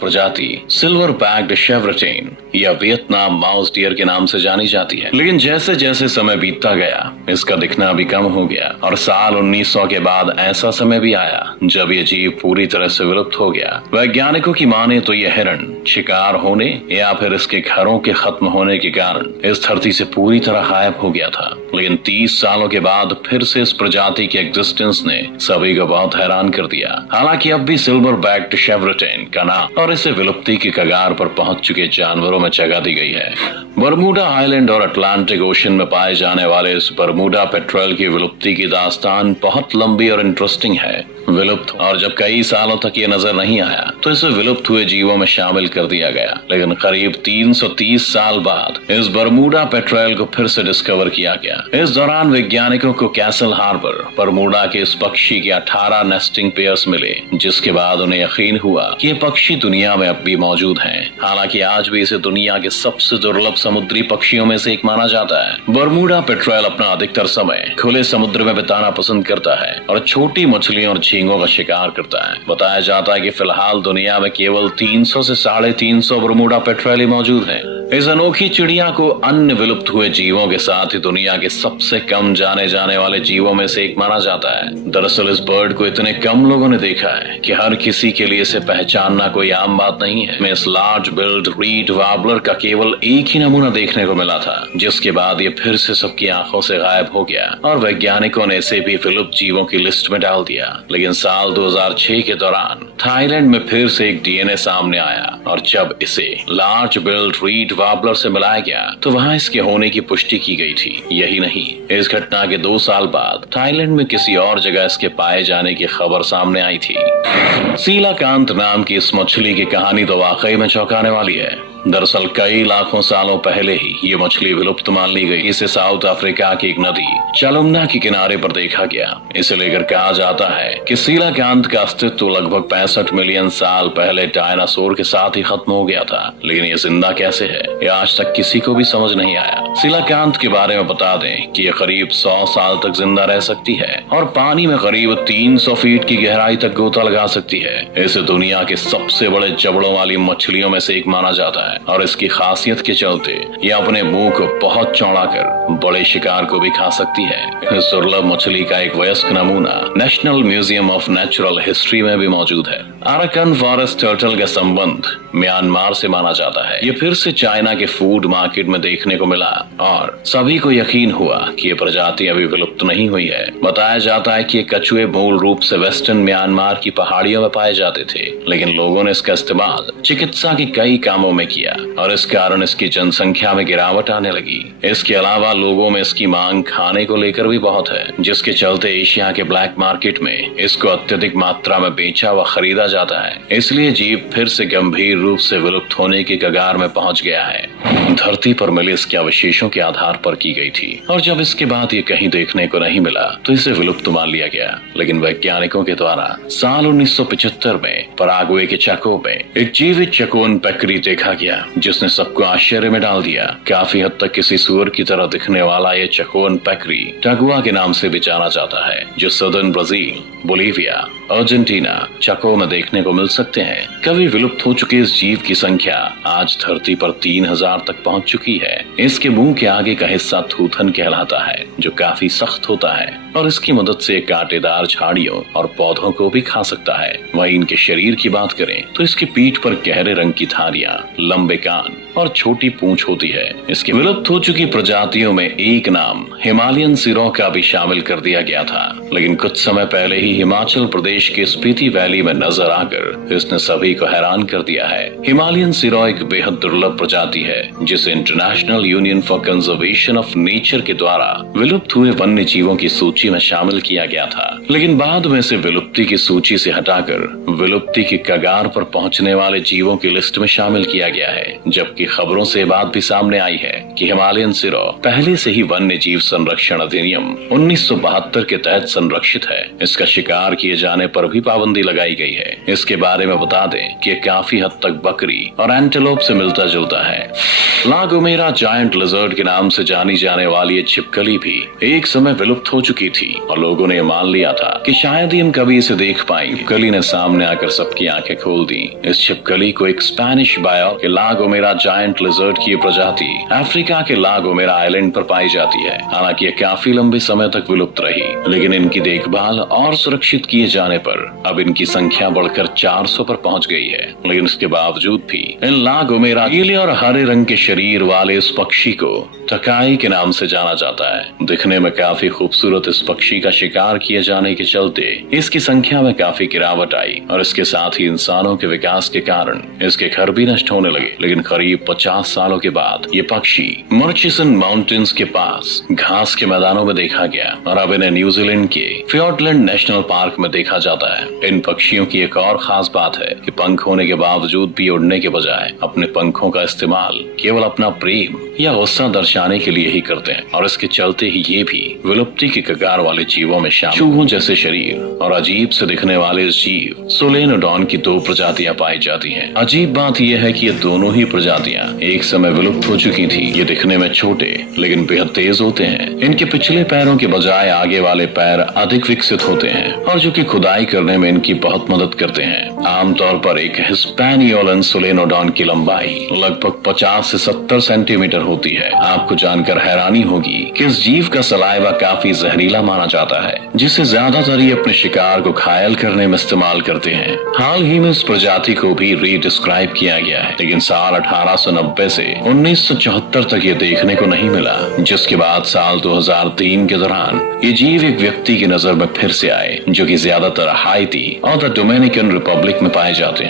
प्रजाति silver backed शेवरटेन या Vietnam mouse dear के नाम से जानी जाती है। लेकिन जैसे जैसे समय बीतता गया इसका दिखना भी कम हो गया और साल 1900 के बाद ऐसा समय भी आया जब ये जीव पूरी तरह से विलुप्त हो गया। वैज्ञानिकों की माने तो ये हिरण शिकार होने या फिर इसके घरों के खत्म होने के कारण इस धरती से पूरी तरह गायब हो गया था। लेकिन 30 सालों के बाद फिर से इस प्रजाति के एग्जिस्टेंस ने सभी को बहुत हैरान कर दिया। हालांकि अब भी सिल्वर बैक्ड शेवरटेन का नाम और इसे विलुप्ति की कगार पर पहुंच चुके जानवरों में जगह दी गई है। बरमूडा आइलैंड और अटलांटिक ओशन में पाए जाने वाले इस बरमूडा पेट्रोल की विलुप्ति की दास्तान बहुत लंबी और इंटरेस्टिंग है। विलुप्त और जब कई सालों तक ये नजर नहीं आया तो इसे विलुप्त हुए जीवों में शामिल कर दिया गया। लेकिन करीब 330 साल बाद इस बरमूडा पेट्रोल को फिर से डिस्कवर किया गया। इस दौरान वैज्ञानिकों को कैसल हार्बर बरमूडा के इस पक्षी के 18 नेस्टिंग पेयर्स मिले, जिसके बाद उन्हें यकीन हुआ कि ये पक्षी दुनिया में अब भी मौजूद हैं। हालांकि आज भी इसे दुनिया के सबसे दुर्लभ समुद्री पक्षियों में से एक माना जाता है। बरमूडा पेट्रोल अपना अधिकतर समय खुले समुद्र में बिताना पसंद करता है और छोटी मछलियों और झींगों का शिकार करता है। बताया जाता है कि फिलहाल दुनिया में केवल 300 से 350 बरमूडा पेट्रोल मौजूद हैं। इस अनोखी चिड़िया को अन्य विलुप्त हुए जीवों के साथ ही दुनिया के सबसे कम जाने जाने वाले जीवों में से एक माना जाता है। दरअसल इस बर्ड को इतने कम लोगों ने देखा है कि हर किसी के लिए इसे पहचानना कोई आम बात नहीं है। इस लार्ज बिल्ड रीड वार्बलर का केवल एक ही नमूना देखने को मिला था, जिसके बाद ये फिर से सबकी आंखों से गायब हो गया और वैज्ञानिकों ने इसे भी विलुप्त जीवों की लिस्ट में डाल दिया। लेकिन साल 2006 के दौरान थाईलैंड में फिर से एक डीएनए सामने आया और जब इसे लार्ज बिल्ड रीड वार्बलर से मिलाया गया तो वहाँ इसके होने की पुष्टि की गई थी। यही नहीं, इस घटना के 2 साल बाद थाईलैंड में किसी और जगह इसके पाए जाने की खबर सामने आई थी। सीलाकांत नाम की इस मछली की कहानी तो वाकई में चौंकाने वाली है। दरअसल कई लाखों सालों पहले ही ये मछली विलुप्त मान ली गई। इसे साउथ अफ्रीका की एक नदी चालुमना के किनारे पर देखा गया। इसे लेकर कहा जाता है कि सीलाकांत का अस्तित्व लगभग 65 मिलियन साल पहले डायनासोर के साथ ही खत्म हो गया था। लेकिन ये जिंदा कैसे है, ये आज तक किसी को भी समझ नहीं आया। सीलाकांत के बारे में बता दें कि ये करीब 100 साल तक जिंदा रह सकती है और पानी में करीब 300 फीट की गहराई तक गोता लगा सकती है। इसे दुनिया के सबसे बड़े जबड़ों वाली मछलियों में से एक माना जाता है और इसकी खासियत के चलते ये अपने मुंह को बहुत चौड़ा कर बड़े शिकार को भी खा सकती है। इस दुर्लभ मछली का एक वयस्क नमूना national museum of natural history में भी मौजूद है। अराकन फॉरेस्ट टर्टल का संबंध म्यांमार से माना जाता है। ये फिर से चाइना के फूड मार्केट में देखने को मिला और सभी को यकीन हुआ कि ये प्रजाति अभी विलुप्त नहीं हुई है। बताया जाता है कि ये कछुए मूल रूप से वेस्टर्न म्यांमार की पहाड़ियों में पाए जाते थे, लेकिन लोगों ने इसका इस्तेमाल चिकित्सा के कई कामों में किया और इस कारण इसकी जनसंख्या में गिरावट आने लगी। इसके अलावा लोगों में इसकी मांग खाने को लेकर भी बहुत है, जिसके चलते एशिया के ब्लैक मार्केट में इसको अत्यधिक मात्रा में बेचा व खरीदा जाता है। इसलिए जीव फिर से गंभीर रूप से विलुप्त होने की कगार में पहुंच गया है। धरती पर मिले इसके अवशेषों के आधार पर की गई थी और जब इसके बाद ये कहीं देखने को नहीं मिला तो इसे विलुप्त मान लिया गया। लेकिन वैज्ञानिकों के द्वारा साल 1975 में पराग्वे के चाको में एक जीवित चकोन पेकरी देखा गया, जिसने सबको आश्चर्य में डाल दिया। काफी हद तक किसी सूअर की तरह दिखने वाला ये चकोन पेकरी टगुआ के नाम से भी जाना जाता है, जो सदर्न ब्राजील, बोलीविया, अर्जेंटीना, चाको में देखने को मिल सकते हैं। कभी विलुप्त हो चुके इस जीव की संख्या आज धरती पर 3000 तक पहुंच चुकी है। इसके मुंह के आगे का हिस्सा थूथन कहलाता है, जो काफी सख्त होता है और इसकी मदद से कांटेदार झाड़ियों और पौधों को भी खा सकता है। वहीं इनके शरीर की बात करें तो इसकी पीठ पर गहरे रंग की धारियां, लंबे कान और छोटी पूंछ होती है। इसकी विलुप्त हो चुकी प्रजातियों में एक नाम हिमालयन सिरोह का भी शामिल कर दिया गया था, लेकिन कुछ समय पहले ही हिमाचल प्रदेश के स्पीति वैली में नजर आकर इसने सभी को हैरान कर दिया है। हिमालयन सिरोह एक बेहद दुर्लभ प्रजाति है, जिसे international union for conservation of nature के द्वारा विलुप्त हुए वन्य जीवों की सूची में शामिल किया गया था। लेकिन बाद में इसे विलुप्ति की सूची से हटाकर विलुप्ति की कगार पर पहुंचने वाले जीवों की लिस्ट में शामिल किया गया है, जबकि बल्कि खबरों से बात भी सामने आई है कि हिमालयन सिरो पहले से ही वन्य जीव संरक्षण अधिनियम 1972 के तहत संरक्षित है। इसका शिकार किए जाने पर भी पाबंदी लगाई गई है। इसके बारे में बता दें कि काफी हद तक बकरी और एंटेलोप से मिलता जुलता है। ला गोमेरा जायंट लिजर्ड के नाम से जानी जाने वाली ये छिपकली भी एक समय विलुप्त हो चुकी थी और लोगों ने मान लिया था कि शायद ही हम कभी इसे देख पाएंगे। छिपकली ने सामने आकर सबकी आंखें खोल दी। इस छिपकली को एक स्पेनिश बायो के ला गोमेरा जायंट लिजर्ड की प्रजाति अफ्रीका के ला गोमेरा आइलैंड पर पाई जाती है। हालांकि ये काफी लंबे समय तक विलुप्त रही, लेकिन इनकी देखभाल और सुरक्षित किए जाने पर अब इनकी संख्या बढ़कर 400 पर पहुंच गई है। लेकिन इसके बावजूद भी इन ला गोमेरा नीले और हरे रंग के शरीर वाले इस पक्षी को टकाई के नाम से जाना जाता है। दिखने में काफी खूबसूरत इस पक्षी का शिकार किए जाने के चलते इसकी संख्या में काफी गिरावट आई और इसके साथ ही इंसानों के विकास के कारण इसके घर भी नष्ट होने लगे। लेकिन करीब 50 सालों के बाद ये पक्षी मर्चिसन माउंटेन्स के पास घास के मैदानों में देखा गया और अब इन्हें न्यूजीलैंड के फियोर्डलैंड नेशनल पार्क में देखा जाता है। इन पक्षियों की एक और खास बात है कि पंख होने के बावजूद भी उड़ने के बजाय अपने पंखों का इस्तेमाल केवल अपना प्रेम या गुस्सा दर्शाने के लिए ही करते हैं और इसके चलते ही ये भी विलुप्ति के कगार वाले जीवों में शामिल। चूहों जैसे शरीर और अजीब से दिखने वाले इस जीव सोलेनोडॉन की 2 प्रजातियां पाई जाती हैं। अजीब बात यह है कि ये दोनों ही प्रजातियां एक समय विलुप्त हो चुकी थी। ये दिखने में छोटे लेकिन बेहद तेज होते हैं। इनके पिछले पैरों के बजाय आगे वाले पैर अधिक विकसित होते हैं और जो कि खुदाई करने में इनकी बहुत मदद करते हैं। आमतौर पर एक हिस्पैनियोलन सोलेनोडॉन की लंबाई लगभग 50 से 70 सेंटीमीटर होती है। आपको जानकर हैरानी होगी कि इस जीव का सलाइवा काफी जहरीला माना जाता है, जिसे ज्यादातर ये अपने शिकार को घायल करने में इस्तेमाल करते हैं। हाल ही में इस प्रजाति को भी रीडिस्क्राइब किया गया है, लेकिन साल 1890 से 1974 तक ये देखने को नहीं मिला, जिसके बाद साल 2003 के दौरान ये जीव एक व्यक्ति की नजर में फिर से आए, जो कि ज्यादातर हाइती और द डोमिनिकन रिपब्लिक में पाए जाते हैं।